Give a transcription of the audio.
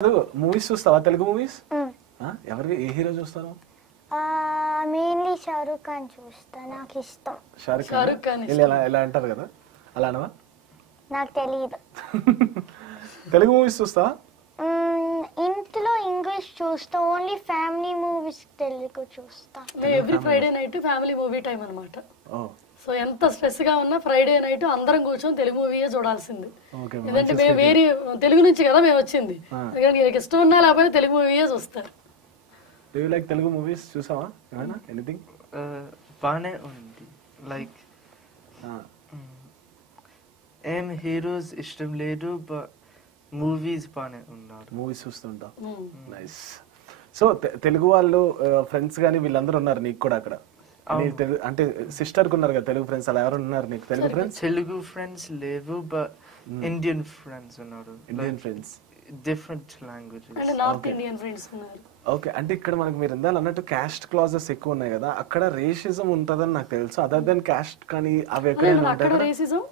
Movies చూస్తావా Telugu movies? ఎవరికి ఏ hero చూస్తారు? మెయిన్లీ షారూక్ ఖాన్ చూస్తా, నాకు ఇష్టం. షారూక్ ఖాన్ ఎలా అంటారు కదా, అలానవా? నాకు తెలియదు. తెలుగు మూవీస్ చూస్తావా? ఇంట్లో ఇంగ్లీష్ చూస్తా, ఓన్లీ ఫ్యామిలీ మూవీస్ తెలుగు చూస్తా. Every Friday night family movie time అన్నమాట. సో ఎంత స్ట్రెస్ గా ఉన్నా ఫ్రైడే నైట్ అందరం కూర్చొని తెలుగు మూవీయే చూడాల్సింది. ఎందుకంటే మేము వేరే తెలుగు నుంచి కదా మేము వచ్చింది, నీకు ఇష్టం ఉన్నా లేకపోతే తెలుగు మూవీయే చూస్తారు. Do you like Telugu movies? చూసావా ఏమైనా? ఎనీథింగ్? బానే ఉంది. లైక్ ఏం హీరోస్ ఇష్టం లేదు, బట్ మూవీస్ బానే ఉన్నారు. మూవీస్ చూస్తుంటా. నైస్. సో తెలుగు వాళ్ళు ఫ్రెండ్స్ గానీ వీళ్ళందరూ ఉన్నారు నీకు కూడా అక్కడ? అంటే సిస్టర్ కు ఉన్నారు కదా తెలుగు ఫ్రెండ్స్, అలా ఎవరు ఉన్నారు నీకు తెలుగు ఫ్రెండ్స్? తెలుగు ఫ్రెండ్స్ లేవు, బట్ ఇండియన్ ఫ్రెండ్స్ ఉన్నారు. Indian friends, different languages and north Indian friends ఉన్నారు. ఓకే. అంటే ఇక్కడ మనకి మీరు ఇందాలు అన్నట్టు క్యాస్ట్ క్లాజెస్ ఎక్కువ ఉన్నాయి కదా, అక్కడ రేషిజం ఉంటదని నాకు తెలుసు. అదర్ దెన్ క్యాస్ట్ కానీ అవి ఎక్కడ రేసిజం